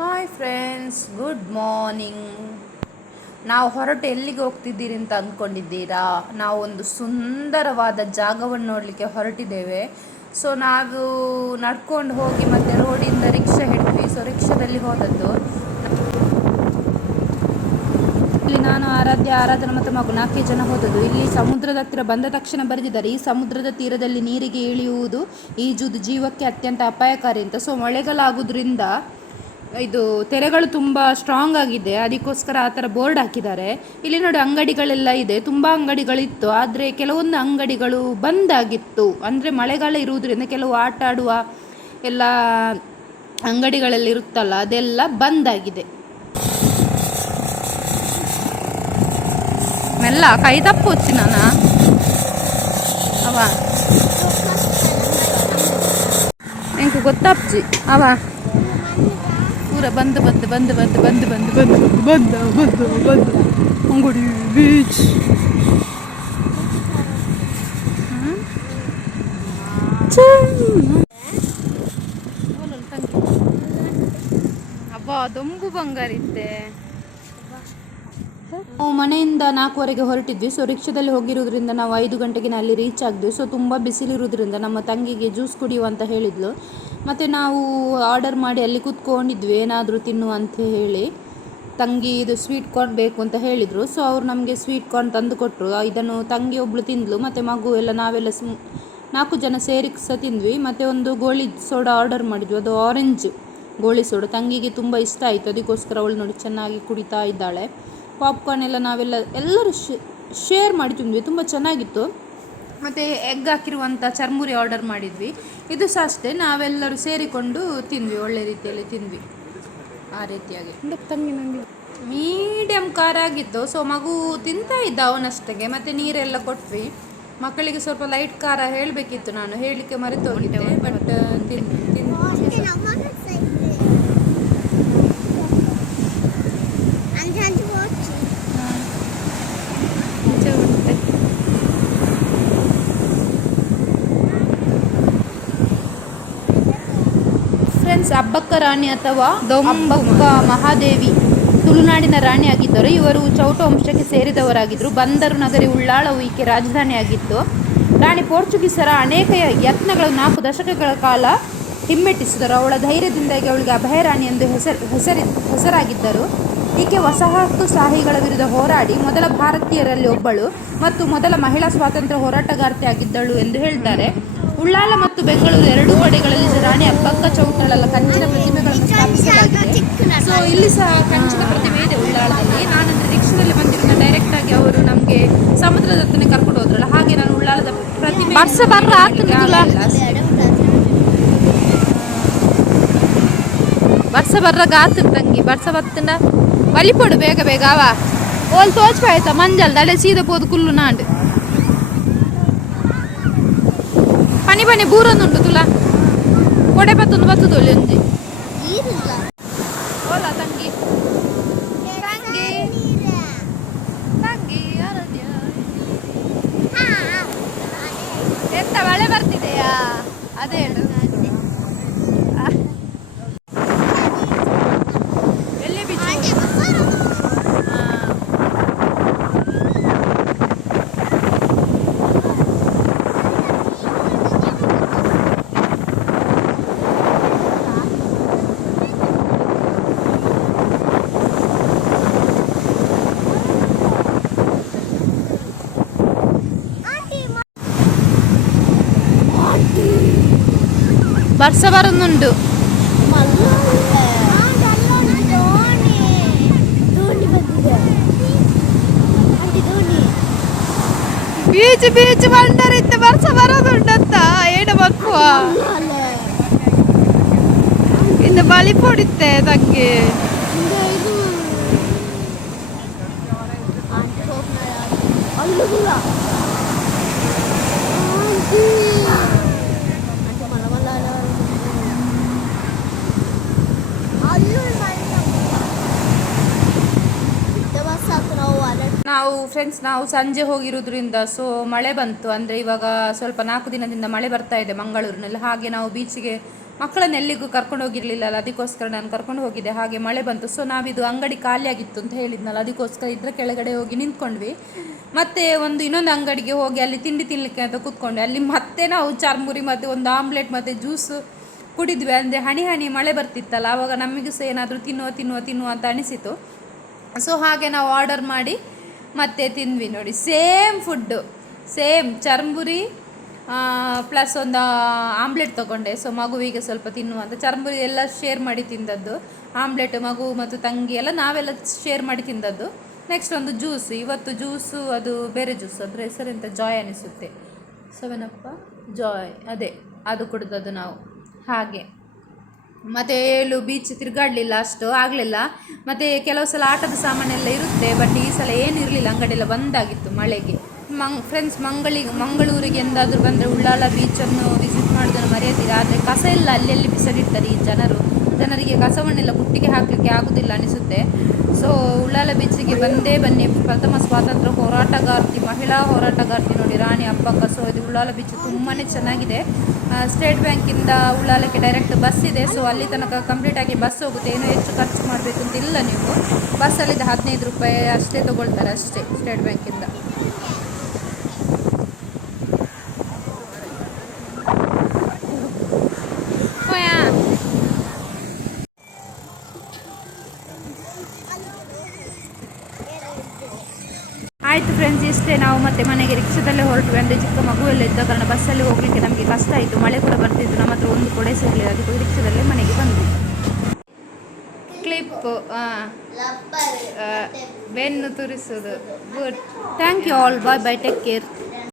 Hi friends good morning ನಾವು ಹೊರಟು ಎಲ್ಲಿಗೆ ಹೋಗ್ತಿದ್ದೀರಿ ಅಂತ ಅಂದ್ಕೊಂಡಿದ್ದೀರಾ? ನಾವು ಒಂದು ಸುಂದರವಾದ ಜಾಗವನ್ನು ನೋಡಲಿಕ್ಕೆ ಹೊರಟಿದ್ದೇವೆ. ಸೊ ನಾವು ನಡ್ಕೊಂಡು ಹೋಗಿ ಮತ್ತೆ ರೋಡಿಂದ ರಿಕ್ಷಾ ಹಿಡಿದ್ವಿ. ಸೊ ರಿಕ್ಷಾದಲ್ಲಿ ಹೋದದ್ದು. ಇಲ್ಲಿ ನಾನು ಆರಾಧ್ಯ, ಆರಾಧನ ಮತ್ತು ಮಗು ನಾಲ್ಕೇ ಜನ ಹೋದದ್ದು. ಇಲ್ಲಿ ಸಮುದ್ರದ ಹತ್ತಿರ ಬಂದ ತಕ್ಷಣ ಬರೆದಿದ್ದಾರೆ, ಈ ಸಮುದ್ರದ ತೀರದಲ್ಲಿ ನೀರಿಗೆ ಇಳಿಯುವುದು ಈಜುವುದು ಜೀವಕ್ಕೆ ಅತ್ಯಂತ ಅಪಾಯಕಾರಿ ಅಂತ. ಸೊ ಮಳೆಗಾಲ ಆಗೋದ್ರಿಂದ ಇದು ತೆರೆಗಳು ತುಂಬ ಸ್ಟ್ರಾಂಗ್ ಆಗಿದೆ. ಅದಕ್ಕೋಸ್ಕರ ಆ ಥರ ಬೋರ್ಡ್ ಹಾಕಿದ್ದಾರೆ. ಇಲ್ಲಿ ನೋಡಿ ಅಂಗಡಿಗಳೆಲ್ಲ ಇದೆ. ತುಂಬ ಅಂಗಡಿಗಳಿತ್ತು. ಆದರೆ ಕೆಲವೊಂದು ಅಂಗಡಿಗಳು ಬಂದಾಗಿತ್ತು ಅಂದರೆ ಮಳೆಗಾಲ ಇರುವುದರಿಂದ ಕೆಲವು ಆಟ ಆಡುವ ಎಲ್ಲ ಅಂಗಡಿಗಳಲ್ಲಿ ಇರುತ್ತಲ್ಲ, ಅದೆಲ್ಲ ಬಂದಾಗಿದೆ ಮೆಲ್ಲ, ಕೈ ತಪ್ಪು ನಾನ? ಅವ? ಎಂಕು ಗೊತ್ತಪ್ಪಿ ಅವ? ದೂರ ಬಂದು ಬಂದು ಬಂದು ಬಂದು ಬಂದು ಬಂದು ಬಂದು ಬಂದ ಬಂದು ಬಂದು ಅಂಗುಡಿ ಬೀಚ್ ಅಬ್ಬಾ ದೊಂಗು ಬಂಗಾರಿತ್ತೆ ನಾವು ಮನೆಯಿಂದ ನಾಲ್ಕುವರೆಗೆ ಹೊರಟಿದ್ವಿ ಸೊ ರಿಕ್ಷಾದಲ್ಲಿ ಹೋಗಿರೋದ್ರಿಂದ ನಾವು ಐದು ಗಂಟೆಗೆ ಅಲ್ಲಿ ರೀಚ್ ಆಗಿದ್ವಿ ಸೊ ತುಂಬ ಬಿಸಿಲಿರೋದ್ರಿಂದ ನಮ್ಮ ತಂಗಿಗೆ ಜ್ಯೂಸ್ ಕುಡಿಯುವ ಅಂತ ಹೇಳಿದ್ಲು ಮತ್ತು ನಾವು ಆರ್ಡರ್ ಮಾಡಿ ಅಲ್ಲಿ ಕೂತ್ಕೊಂಡಿದ್ವಿ, ಏನಾದರೂ ತಿನ್ನು ಅಂತ ಹೇಳಿ. ತಂಗಿ ಇದು ಸ್ವೀಟ್ ಕಾರ್ನ್ ಬೇಕು ಅಂತ ಹೇಳಿದರು. ಸೊ ಅವ್ರು ನಮಗೆ ಸ್ವೀಟ್ ಕಾರ್ನ್ ತಂದು ಕೊಟ್ಟರು ಇದನ್ನು ತಂಗಿ ಒಬ್ಳು ತಿಂದ್ಲು, ಮತ್ತು ಮಗು ಎಲ್ಲ ನಾವೆಲ್ಲ ನಾಲ್ಕು ಜನ ಸೇರಿ ಸಹ ತಿಂದ್ವಿ. ಮತ್ತು ಒಂದು ಗೋಳಿ ಸೋಡಾ ಆರ್ಡರ್ ಮಾಡಿದ್ವಿ. ಅದು ಆರೆಂಜ್ ಗೋಳಿ ಸೋಡಾ. ತಂಗಿಗೆ ತುಂಬ ಇಷ್ಟ ಆಯಿತು. ಅದಕ್ಕೋಸ್ಕರ ಅವಳು ನೋಡಿ ಚೆನ್ನಾಗಿ ಕುಡಿತಾ ಇದ್ದಾಳೆ. ಪಾಪ್ಕಾರ್ನ್ ಎಲ್ಲ ನಾವೆಲ್ಲ ಎಲ್ಲರೂ ಶೇರ್ ಮಾಡಿ ತಿಂದ್ವಿ. ತುಂಬ ಚೆನ್ನಾಗಿತ್ತು. ಮತ್ತು ಎಗ್ ಹಾಕಿರುವಂಥ ಚರ್ಮುರಿ ಆರ್ಡರ್ ಮಾಡಿದ್ವಿ. ಇದು ಸಹ ಅಷ್ಟೇ, ನಾವೆಲ್ಲರೂ ಸೇರಿಕೊಂಡು ತಿಂದ್ವಿ, ಒಳ್ಳೆ ರೀತಿಯಲ್ಲಿ ತಿಂದ್ವಿ. ಆ ರೀತಿಯಾಗಿ. ತಂಗಿ ನನಗೆ ಮೀಡಿಯಮ್ ಖಾರ ಆಗಿತ್ತು ಸೊ ಮಗು ತಿಂತಾ ಇದ್ದ ಅವನಷ್ಟಕ್ಕೆ, ಮತ್ತು ನೀರೆಲ್ಲ ಕೊಟ್ವಿ. ಮಕ್ಕಳಿಗೆ ಸ್ವಲ್ಪ ಲೈಟ್ ಖಾರ ಹೇಳಬೇಕಿತ್ತು, ನಾನು ಹೇಳಲಿಕ್ಕೆ ಮರೆತು ಹೋಗಿದ್ದೆ ಬಟ್ ತಿನ್ ಅಬ್ಬಕ್ಕ ರಾಣಿ ಅಥವಾ ದೊಂಬಕ್ಕ ಮಹಾದೇವಿ ತುಳುನಾಡಿನ ರಾಣಿಯಾಗಿದ್ದರು. ಇವರು ಚೌಟ ವಂಶಕ್ಕೆ ಸೇರಿದವರಾಗಿದ್ದರು ಬಂದರು ನಗರಿ ಉಳ್ಳಾಳವು ಈಕೆ ರಾಜಧಾನಿಯಾಗಿತ್ತು. ರಾಣಿ ಪೋರ್ಚುಗೀಸರ ಅನೇಕ ಯತ್ನಗಳು ನಾಲ್ಕು ದಶಕಗಳ ಕಾಲ ಹಿಮ್ಮೆಟ್ಟಿಸಿದರು. ಅವಳ ಧೈರ್ಯದಿಂದಾಗಿ ಅವಳಿಗೆ ಅಭಯರಾಣಿ ಎಂದು ಹೆಸರು ಹೆಸರಿ ಹೆಸರಾಗಿದ್ದರು. ಈಕೆ ವಸಾಹತುಶಾಹಿಗಳ ವಿರುದ್ಧ ಹೋರಾಡಿ ಮೊದಲ ಭಾರತೀಯರಲ್ಲಿ ಒಬ್ಬಳು ಮತ್ತು ಮೊದಲ ಮಹಿಳಾ ಸ್ವಾತಂತ್ರ್ಯ ಹೋರಾಟಗಾರ್ತಿಯಾಗಿದ್ದಳು ಎಂದು ಹೇಳ್ತಾರೆ. ಉಳ್ಳಾಲ ಮತ್ತು ಬೆಂಗಳೂರು ಎರಡೂ ಕಡೆಗಳಲ್ಲಿ ರಾಣಿ ಅಬ್ಬಕ್ಕ ಚೌಟಗಳ ಕಂಚಿನ ಪ್ರತಿಮೆಗಳನ್ನು ಸ್ಥಾಪಿಸಲಾಗಿದೆ. ಸೊ ಇಲ್ಲಿ ಸಹ ಕಂಚಿನ ಪ್ರತಿಮೆ ಇದೆ ಉಳ್ಳಾಲದಲ್ಲಿ. ನಾನು ರಿಕ್ಷಾದಲ್ಲಿ ಬಂದಿರೋದು ಡೈರೆಕ್ಟ್ ಆಗಿ ಅವರು ನಮಗೆ ಸಮುದ್ರದ ಹತ್ತನೆ ಕರ್ಕೊಂಡು ಹೋದ್ರಲ್ಲ ಹಾಗೆ ನಾನು ಉಳ್ಳಾಲದ ಪ್ರತಿಮೆ ಬರ್ಸ ಬರ್ರ ಆಗ್ತದೆ ತುಲ. ಬರ್ಸ ಬರ್ರಾಗ ಆತು ತಂಗಿ ಬರ್ಸ ಬತ್ತನ ಬಲಿಪೊಡು ಬೇಗ ಬೇಗ ಅವ ಓಲ್ ತೋಚ್ಪಾಯ್ತ? ಮಂಜಲ್ ದಳೆ ಸೀದ ಪೋದು ಕುಲ್ಲು ನಾಂಡು. ಪನಿ ಪನಿ ಬೂರೊಂದುಂಟು ತುಲ. ಕೊಡೆ ಬತ್ತೊಂದು ಬತ್ತದು ಒಳ್ಳೆ ಒಂಜಿ ಓಲ ತಂಗಿ. ತಂಗಿ. ಎಂತ ಮಳೆ ಬರ್ತಿದೆಯಾ? ಅದೇ ಹೇಳು. ബർസ പറന്നുണ്ട് ബീച്ച് ബീച്ച് വണ്ടറിത്ത് ബർസ പറന്നുണ്ടെത്താ ഏട വെക്കുക ഇന്ന് വലിപ്പൊടിത്തേ തങ്കേ. ನಾವು ಫ್ರೆಂಡ್ಸ್ ನಾವು ಸಂಜೆ ಹೋಗಿರೋದ್ರಿಂದ ಸೊ ಮಳೆ ಬಂತು. ಅಂದರೆ ಇವಾಗ ಸ್ವಲ್ಪ ನಾಲ್ಕು ದಿನದಿಂದ ಮಳೆ ಬರ್ತಾ ಇದೆ ಮಂಗಳೂರಿನಲ್ಲಿ. ಹಾಗೆ ನಾವು ಬೀಚಿಗೆ ಮಕ್ಕಳನ್ನ ಎಲ್ಲಿಗೂ ಕರ್ಕೊಂಡು ಹೋಗಿರಲಿಲ್ಲ ಅಲ್ಲ ಅದಕ್ಕೋಸ್ಕರ ನಾನು ಕರ್ಕೊಂಡು ಹೋಗಿದ್ದೆ. ಹಾಗೆ ಮಳೆ ಬಂತು. ಸೊ ನಾವಿದು ಅಂಗಡಿ ಖಾಲಿಯಾಗಿತ್ತು ಅಂತ ಹೇಳಿದ್ನಲ್ಲ, ಅದಕ್ಕೋಸ್ಕರ ಇದ್ರ ಕೆಳಗಡೆ ಹೋಗಿ ನಿಂತ್ಕೊಂಡ್ವಿ. ಮತ್ತೆ ಒಂದು ಇನ್ನೊಂದು ಅಂಗಡಿಗೆ ಹೋಗಿ ಅಲ್ಲಿ ತಿಂಡಿ ತಿನ್ನಲಿಕ್ಕೆ ಅಂತ ಕೂತ್ಕೊಂಡ್ವಿ. ಅಲ್ಲಿ ಮತ್ತೆ ನಾವು ಚರ್ಮುರಿ, ಮತ್ತು ಒಂದು ಆಮ್ಲೆಟ್, ಮತ್ತು ಜ್ಯೂಸು ಕುಡಿದ್ವಿ. ಅಂದರೆ ಹನಿ ಹನಿ ಮಳೆ ಬರ್ತಿತ್ತಲ್ಲ ಆವಾಗ ನಮಗೂ ಸಹ ಏನಾದರೂ ತಿನ್ನುವ ತಿನ್ನುವ ತಿನ್ನುವ ಅಂತ ಅನಿಸಿತು. ಸೊ ಹಾಗೆ ನಾವು ಆರ್ಡರ್ ಮಾಡಿ ಮತ್ತೆ ತಿಂದ್ವಿ ನೋಡಿ. Same food same churmuri plus ಒಂದು ಆಮ್ಲೆಟ್ ತೊಗೊಂಡೆ. ಸೊ ಮಗುವಿಗೆ ಸ್ವಲ್ಪ ತಿನ್ನುವಂತ ಚರ್ಮುರಿ ಎಲ್ಲ ಶೇರ್ ಮಾಡಿ ತಿಂದದ್ದು. ಆಮ್ಲೆಟ್, ಮಗು ಮತ್ತು ತಂಗಿ ಎಲ್ಲ ನಾವೆಲ್ಲ ಶೇರ್ ಮಾಡಿ ತಿಂದದ್ದು. ನೆಕ್ಸ್ಟ್ ಒಂದು ಜ್ಯೂಸು ಇವತ್ತು ಜ್ಯೂಸು ಅದು ಬೇರೆ ಜ್ಯೂಸ್ ಅದರ ಹೆಸರೆಂತ ಜಾಯ್ ಅನಿಸುತ್ತೆ. ಸೆವೆನಪ್ಪ ಜಾಯ್ ಅದೇ, ಅದು ಕುಡಿದದ್ದು ನಾವು. ಹಾಗೆ. ಮತ್ತು ಏಳು ಬೀಚ್ ತಿರುಗಾಡಲಿಲ್ಲ ಅಷ್ಟು ಆಗಲಿಲ್ಲ. ಮತ್ತು ಕೆಲವು ಸಲ ಆಟದ ಸಾಮಾನೆಲ್ಲ ಇರುತ್ತೆ ಬಟ್ ಈ ಸಲ ಏನು ಇರಲಿಲ್ಲ, ಅಂಗಡಿಯೆಲ್ಲ ಬಂದಾಗಿತ್ತು ಮಳೆಗೆ. ಮಂಗ್ ಫ್ರೆಂಡ್ಸ್ ಮಂಗಳಿಗೆ, ಮಂಗಳೂರಿಗೆ ಎಂದಾದರೂ ಬಂದರೆ ಉಳ್ಳಾಲ ಬೀಚನ್ನು ವಿಸಿಟ್ ಮಾಡೋದನ್ನು ಮರೆಯದಿರ, ಆದರೆ ಕಸ ಎಲ್ಲ ಅಲ್ಲೆಲ್ಲಿ ಬಿಸಾಡಿರ್ತಾರೆ ಈ ಜನರು. ಜನರಿಗೆ ಕಸವನ್ನೆಲ್ಲ ಬುಟ್ಟಿಗೆ ಹಾಕಲಿಕ್ಕೆ ಆಗೋದಿಲ್ಲ ಅನಿಸುತ್ತೆ. ಸೊ ಉಳ್ಳಾಲ ಬೀಚಿಗೆ ಬಂದೇ ಬನ್ನಿ. ಪ್ರಥಮ ಸ್ವಾತಂತ್ರ್ಯ ಹೋರಾಟಗಾರ್ತಿ, ಮಹಿಳಾ ಹೋರಾಟಗಾರ್ತಿ ನೋಡಿ ರಾಣಿ, ಅಪ್ಪ ಸೊ ಇದು ಉಳ್ಳಾಲ ಬೀಚ್ ತುಂಬಾ ಚೆನ್ನಾಗಿದೆ. ಸ್ಟೇಟ್ ಬ್ಯಾಂಕಿಂದ ಉಳ್ಳಾಲಕ್ಕೆ ಡೈರೆಕ್ಟ್ ಬಸ್ ಇದೆ. ಸೊ ಅಲ್ಲಿ ತನಕ ಕಂಪ್ಲೀಟ್ ಆಗಿ ಬಸ್ ಹೋಗುತ್ತೆ. ಏನೂ ಹೆಚ್ಚು ಖರ್ಚು ಮಾಡಬೇಕು ಅಂತಿಲ್ಲ ನೀವು ಬಸ್ಸಲ್ಲಿದ್ದ ಹದಿನೈದು ರೂಪಾಯಿ ಅಷ್ಟೇ ತೊಗೊಳ್ತಾರೆ ಅಷ್ಟೇ ಸ್ಟೇಟ್ ಬ್ಯಾಂಕಿಂದ ಆಯಿತು ಫ್ರೆಂಡ್ಸ್ ಇಷ್ಟೇ ನಾವು ಮತ್ತೆ ಮನೆಗೆ ರಿಕ್ಷಾದಲ್ಲೇ ಹೊರಟು ಅಂದರೆ ಚಿಕ್ಕ ಮಗುವೆಲ್ಲ ಎಲ್ಲ ಇದ್ದ ಕಾರಣ ಬಸ್ಸಲ್ಲಿ ಹೋಗಲಿಕ್ಕೆ ನಮಗೆ ಕಷ್ಟ ಆಯಿತು. ಮಳೆ ಕೂಡ ಬರ್ತಿತ್ತು. ನಮ್ಮ ಹತ್ರ ಒಂದು ಕೊಡೆ ಸಿಗಲಿಲ್ಲ ಅದಕ್ಕೆ ರಿಕ್ಷಾದಲ್ಲೇ ಮನೆಗೆ ಬಂದ್ವಿ. ಕ್ಲಿಪ್ ಬೆನ್ನು ತುರಿಸೋದು good thank you all bye bye take care